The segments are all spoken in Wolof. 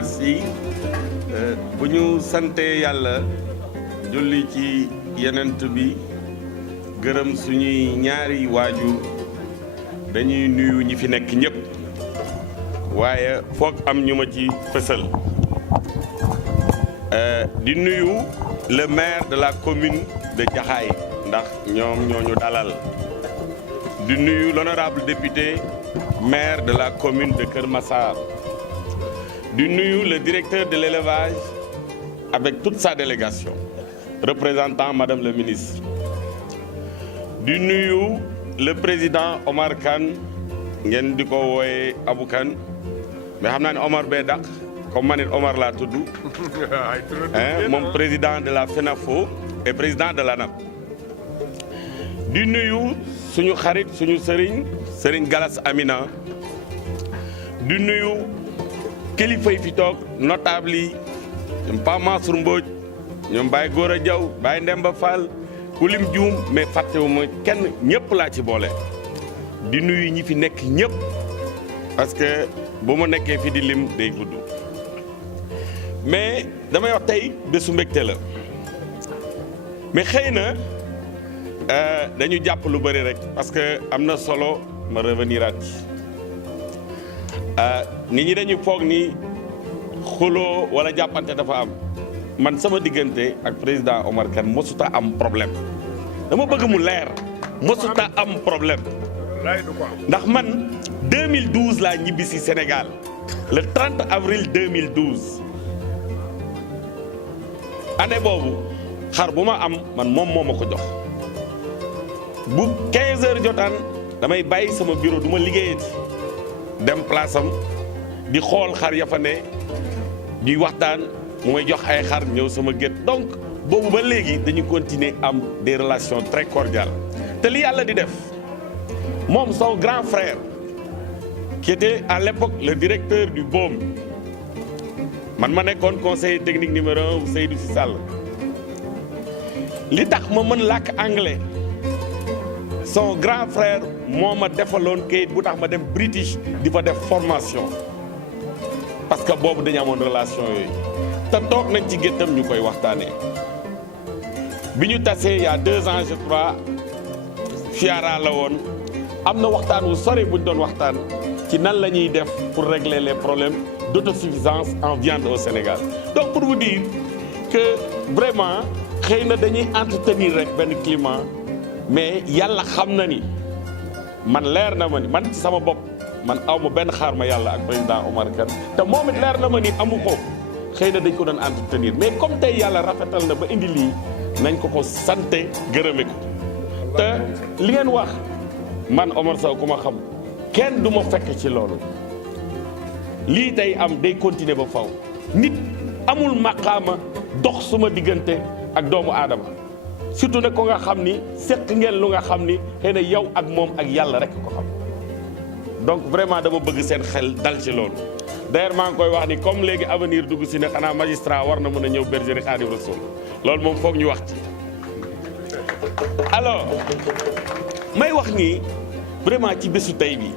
merci bu ñu sante yàlla julli ci yenent bi gërëm suñuy ñaari waajur dañuy nuyu ñi fi nekk ñëpp waaye foog am ñu ma ci fësal di nuyu le maire de la commune de Jaxaay ndax ñoom ñoo ñu dalal di nuyu l'honorable député maire de la commune de Kër Massar di nuyu le directeur de l'élevage avec toute sa délégation représentant madame le ministre di nuyu le président Omar Kane ngeen di ko wooye Abou Kane mais xam naa ne Omar bee dàq comme man it Omar laa tudd moom président de la FENAFO et président de l'ANAP di nuyu suñu xarit suñu sëriñ Galas Amina di nuyu kilifa yi fi toog notable yi ñoom Pa Mansour Mbodj ñoom Baye Gora Diaw Baye Ndemba Fall kulim juum mais fàttewuma kenn ñëpp laa ci boole di nuyu ñi fi nekk ñëpp parce que bu ma nekkee fi di lim day gudd mais damay wax tey bésu mbégte la mais xëy na dañu jàpp lu bëri rek parce que am na solo ma revenir at nit ñi dañu foog ni xuloo wala jàppante dafa am man sama diggante ak président Omar Kane mosuta am problème dama bëgg mu leer mosuta am problème ndax man 2012 laa ñibbi si Sénégal le 30 avril 2012 année boobu xar bu ma am man moom moo ma ko jox bu 15 heures jotaan damay bàyyi sama bureau du ma liggéeyati dem place am di xool xar ya fa ne ñuy waxtaan mu may jox ay xar ñëw sama gétt donc boobu ba léegi dañu continuer am des relations très cordiales te li yàlla di def moom son grand frère qui était à l'époque le directeur du BOM man ma nekkoon conseiller technique numéro 1 Seydou Sy Sall li tax ma mën làkk anglais son grand frère moo ma defaloon kayit bu tax ma dem British di fa def formation parce que boobu dañu amoon relation yooyu te toog nañ ci géttam ñu koy waxtaanee bi ñu tasee il y a 2 ans je crois Fiara la woon am na waxtaan wu sori bu ñu doon waxtaan ci nan la ñuy def pour régler les problèmes d'autosuffisance en viande au Sénégal donc pour vous dire que vraiment xëy na dañuy entretenir rek benn climat mais yàlla xam na ni man leer na ma ni man ci sama bopp man aw ma benn xaar ma yàlla ak président Omar Kane te moom it leer na ma ni amu ko xëy na dañ ko doon entretenir mais comme tey yàlla rafetal na ba indi lii nañ ko ko sante gërëme ko te li ngeen wax man Omar Sow ku ma xam kenn du ma fekk ci loolu lii tey am day continuer ba faw nit amul maqaama dox suma diggante ak doomu aadama surtout nag ko nga xam ni seq ngeen lu nga xam ni xëy na yow ak moom ak yàlla rek ko xam donc vraiment dama bëgg seen xel dal ci loolu d'ailleurs maa ngi koy wax ni comme léegi avenir dugg si ne xanaa magistrat war na mën a ñëw bergerie Khadim Rassoul loolu moom foog ñu wax ci alors may wax ni vraiment ci bésu tey bi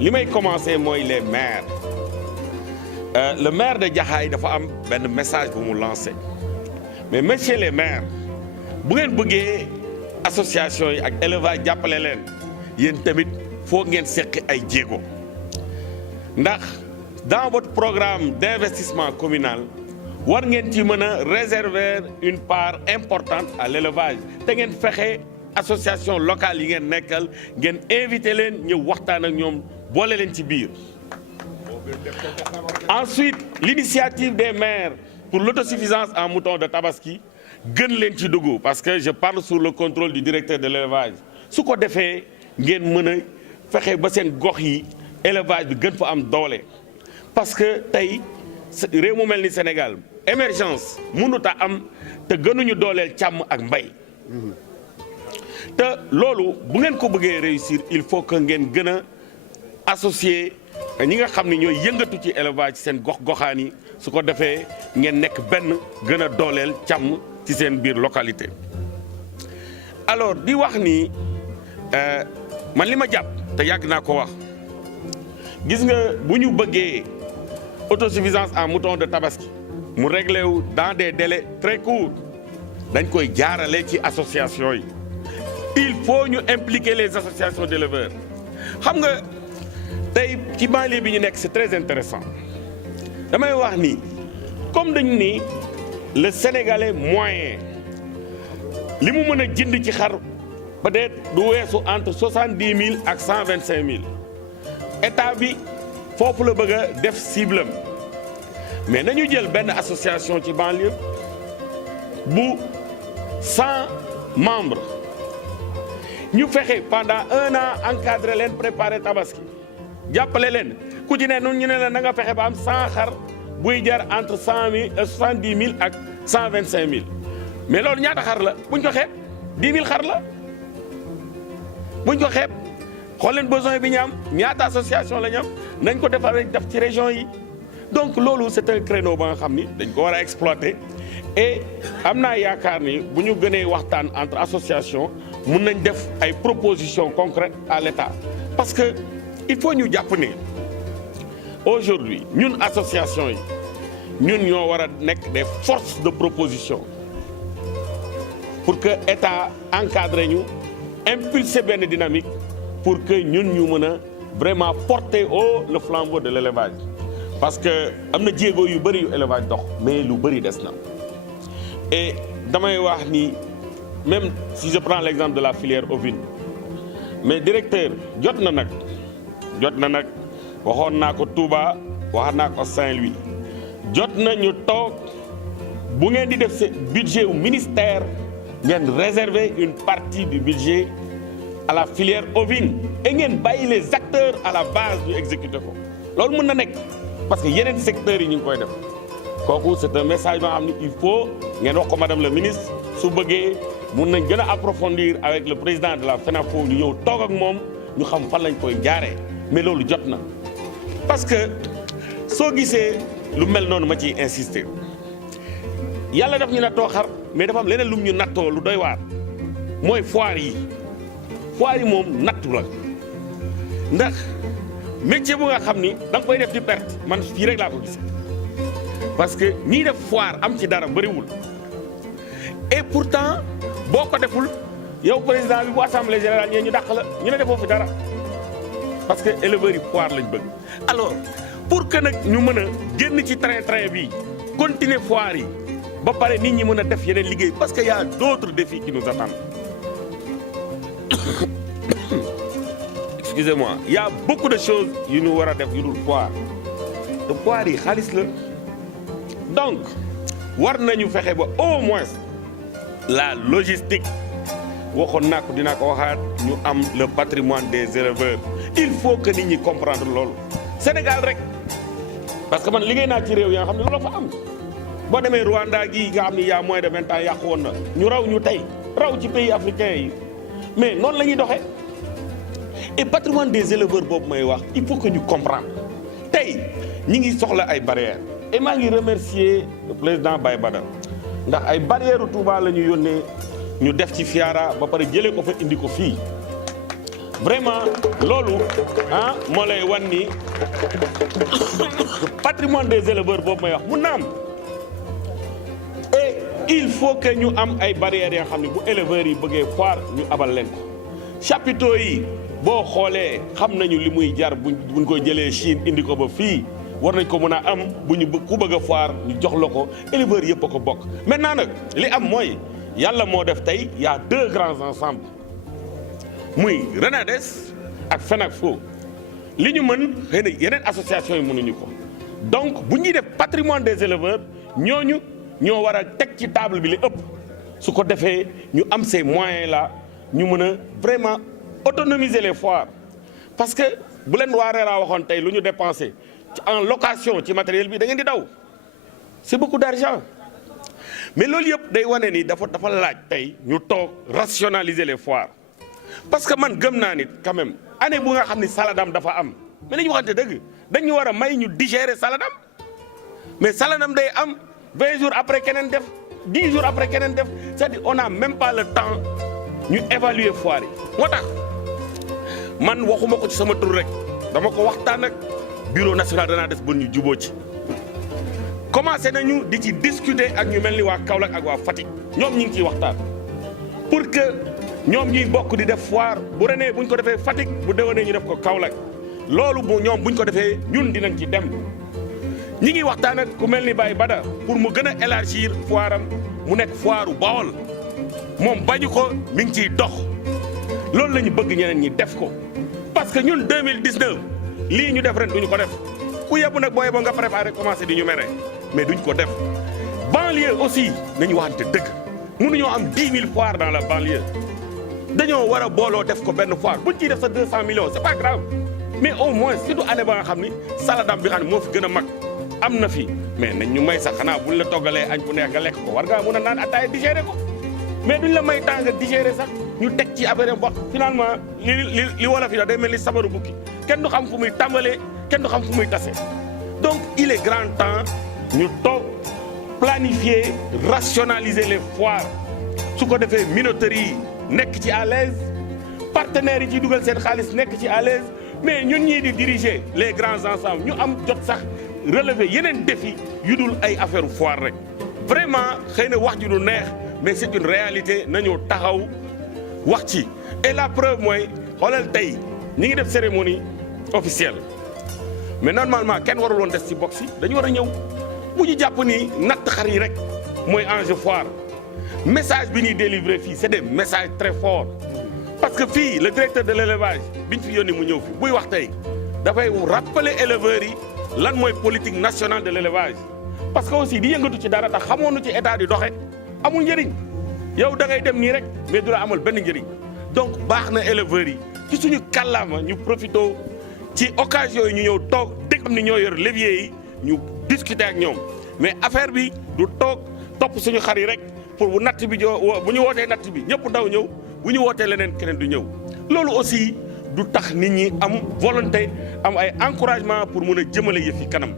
li may commencer mooy les maires le maire de Jaxaay dafa am benn message bu mu lancé mais messieurs les maires bu ngeen bëggee association yi ak élevage jàppale leen yéen tamit foo ngeen seqi ay jéego ndax dans votre programme d'investissement communal war ngeen ci mën a réserver une part importante à l'élevage te ngeen fexe association locale yi ngeen nekkal ngeen invité leen ñëw waxtaan ak ñoom boole leen ci biir. Ensuite, l'initiative des maires pour l'autosuffisance en moutons de Tabaski gën leen ci dugg parce que je parle sous le contrôle du directeur de l'élevage su ko defee ngeen mën a fexe ba seen gox yi élevage bi gën fa am doole parce que tey réew mu mel ni Sénégal émergence mënut a am te gënuñu dooleel càmm ak mbay te loolu bu ngeen ko bëggee réussir il faut que ngeen gën a associer ñi nga xam ne ñooy yëngatu ci élevage seen gox-goxaan yi su ko defee ngeen nekk benn gën a dooleel càmm ci seen biir localité. alors di wax ni man li ma jàpp te yàgg naa ko wax gis nga bu ñu bëggee autosuffisance en mouton de tabaski mu réglé wu dans des délais très courts dañ koy jaarale ci association yi il faut ñu impliquer les associations d'éleveurs xam nga tey ci banlieue bi ñu nekk c'est très intéressant damay wax ni comme dañu ni le sénégalais moyen li mu mën a jënd ci xar peut-être du weesu entre 70 000 ak 125 000 état bi foofu la bëgg a def cible am mais nañu jël benn association ci banlieue bu 100 membres ñu fexe pendant 1 an encadrer leen préparer tabaski jàppale leen ku ci ne nun ñu ne la na nga fexe ba am 100 xar buy jar entre 70 000 ak 125 000 mais loolu ñaata xar la buñ ko xeeb 10 000 xar la buñ ko xeeb xool leen besoin bi ñu am ñaata association la ñu am nañ ko defar rek def ci région yi donc loolu c'est un créneau ba nga xam ni dañ ko war a exploiter et am naa yaakaar ni bu ñu gënee waxtaan entre association mun nañ def ay propositions concrètes à l'État parce que il faut ñu jàpp ne aujourd'hui ñun association yi ñun ñoo war a nekk des forces de proposition pour que État encadre ñu impulser benn dynamique pour que ñun ñu mën a vraiment porter haut le flambeau de l'élevage parce que am na jéego yu bëri yu élevage dox mais lu bëri des na et damay wax ni même si je prends l'exemple de la filière ovine mais directeur jot na nag waxoon naa ko Touba wax naa ko Saint-Louis jot na ñu toog bu ngeen di def budget wu ministère ngeen réserver une partie du budget à la filière ovine et ngeen bàyyi les acteurs à la base ñu exécuter ko loolu mën na nekk parce que yeneen secteurs yi ñu ngi koy def kooku c'est un message boo xam ne il faut ngeen wax ko madame la ministre su bëggee mun nañ gën a approfondir avec le président de la FENAFO ñu ñëw toog ak moom ñu xam fan lañ koy jaaree mais loolu jot na parce que soo gisee lu mel noonu ma ciy insister yàlla daf ñu nattoo xar mais dafa am leneen lum ñu nattoo lu doy waar mooy foire yi moom nattu la ndax métier bu nga xam ni da nga koy def di perte man fii rek laa ko gisee parce que ñii def foire am ci dara bëriwul et pourtant boo ko deful yow président bi bu assemblée générale ñee ñu dàq la ñu ne defoo fi dara parce que éleveurs yi foire lañ bëgg alors pour que nag ñu mën a génn ci train bi continuer foire yi ba pare nit ñi mën a def yeneen liggéey parce que y a d'autres défis qui nous attendent excusez-moi il y a beaucoup de choses yu ñu war a def yu dul foire te foire yi xaalis la donc war nañu fexe ba au moins la logistique waxoon naa ko dinaa ko waxaat ñu am le patrimoine des éleveurs il faut que nit ñi comprendre loolu Sénégal rek parce que man liggéey naa ci réew yi nga xam ne loolu fa am boo demee Rwanda gii nga xam ne y a moins de 20 ans yàqu woon na ñu raw ñu tey raw ci pays africains yi mais noonu la ñuy doxee et patrimoine des éleveurs boobu may wax il faut que ñu comprendre tey ñi ngi soxla ay barrières et maa ngi remercier le président Baye Bada ndax ay barrières Touba la ñu yónnee ñu def ci Fiara ba pare jëlee ko fa indi ko fii vraiment loolu moo lay wan ni patrimoine des éleveurs boobu may wax mun na am et il faut que ñu am ay barrières yoo xam ne bu éleveurs yi bëggee foire ñu abal leen ko chapiteaux yi boo xoolee xam nañu li muy jar buñ koy jëlee Chine indi ko ba fii war nañ ko mën a am bu ñu ku bëgg a foire ñu jox la ko éleveurs yëpp a ko bokk maintenant nag li am mooy yàlla moo def tey y a deux grands ensembles muy RENADES ak FENAFO li ñu mën xëy na yeneen association yi mënuñu ko donc bu ñuy def patrimoine des éleveurs ñooñu ñoo war a teg ci table bi li ëpp su ko defee ñu am ces moyens là ñu mën a vraiment autonomiser les foires parce que bu leen waa RERA waxoon tey lu ñu dépensé en location ci matériel bi da ngeen di daw c'est beaucoup d'argent mais loolu yëpp day wane ni dafa laaj tey ñu toog rationaliser les foires parce que man gëm naa nit quand même année bu nga xam ni Saladam dafa am mais nañu waxante dëgg dañu war a may ñu digérer Saladam mais Saladam day am 20 jours après keneen def 10 jours après keneen def c'est-à-dire on a même pas le temps ñu évaluer foire yi moo tax man waxuma ko ci sama tur rek dama ko waxtaan ak bureau national danaa des ba ñu juboo ci commencé nañu di ci discuter ak ñu mel ni waa Kaolack ak waa Fatick ñoom ñi ngi ciy waxtaan pour que ñoom ñuy bokk di def foire bu renee buñ ko defee Fatick bu déwénee ñu def ko Kaolack loolu bu ñoom buñ ko defee ñun dinañ ci dem ñi ngi waxtaan ak ku mel ni Baye Bada pour mu gën a élargir foire am mu nekk foire u Bawol moom bañu ko mi ngi ciy dox loolu la ñu bëgg ñeneen ñi def ko parce que ñun 2019 lii ñu def ren duñu ko def ku yebu nag boo yeboo nga préparé commencé di ñu mere mais duñ ko def banlieue aussi nañu waxante dëgg mënuñoo am 10 000 foires dans la banlieue dañoo war a booloo def ko benn foire buñ ciy def sa 200 millions c'est pas grave mais au moins surtout année ba nga xam ni saladam bi xam ne moo fi gën a mag am na fi mais nañ ñu may sax xanaa buñ la toggalee añ bu neex nga lekk ko war ngaa mën a naan ataaya digéré ko mais duñ la may temps nga digéré sax ñu teg ci affaire wax finalement li wala fi da day mel ni sabaru bukki kenn du xam fu muy tàmbalee kenn du xam fu muy tase donc il est grand temps ñu toog planifier rationaliser les foires su ko defee minoterie yi nekk ci à l'aise partenaires yi ciy dugal seen xaalis nekk ci à l'aise mais ñun ñii di diriger les grands ensembles ñu am jot sax relever yeneen défis yu dul ay affaire foire rek vraiment xëy na wax ji du neex mais c'est une réalité nañu taxaw wax ci et la preuve mooy xoolal tey ñi ngi def cérémonie officielle mais normalement kenn warul woon des ci box yi dañu war a ñëw bu ñu jàpp ni natt xar yi rek mooy enjeu foire message bi ñuy délivrer fii c'est des messages très forts parce que fii le directeur de l'élevage biñ fi yónni mu ñëw fi buy wax tey dafay rappeler éleveurs yi lan mooy politique nationale de l'élevage parce que aussi di yëngatu ci dara tax xamoonu ci état di doxe amul njëriñ yow da ngay dem nii rek mais du la amal benn njëriñ donc baax na éleveurs yi ci suñu kàllaama ñu profité ci occasion yi ñu ñëw toog dégg am ni ñoo yor levier yi ñu discuter ak ñoom mais affaire bi du toog topp suñu xar yi rek pour bu natt bi bu ñu wootee natt bi ñëpp daw ñëw bu ñu wootee leneen keneen du ñëw loolu aussi du tax nit ñi am volonté am ay encouragement pour mun a jëmale yëf yi kanam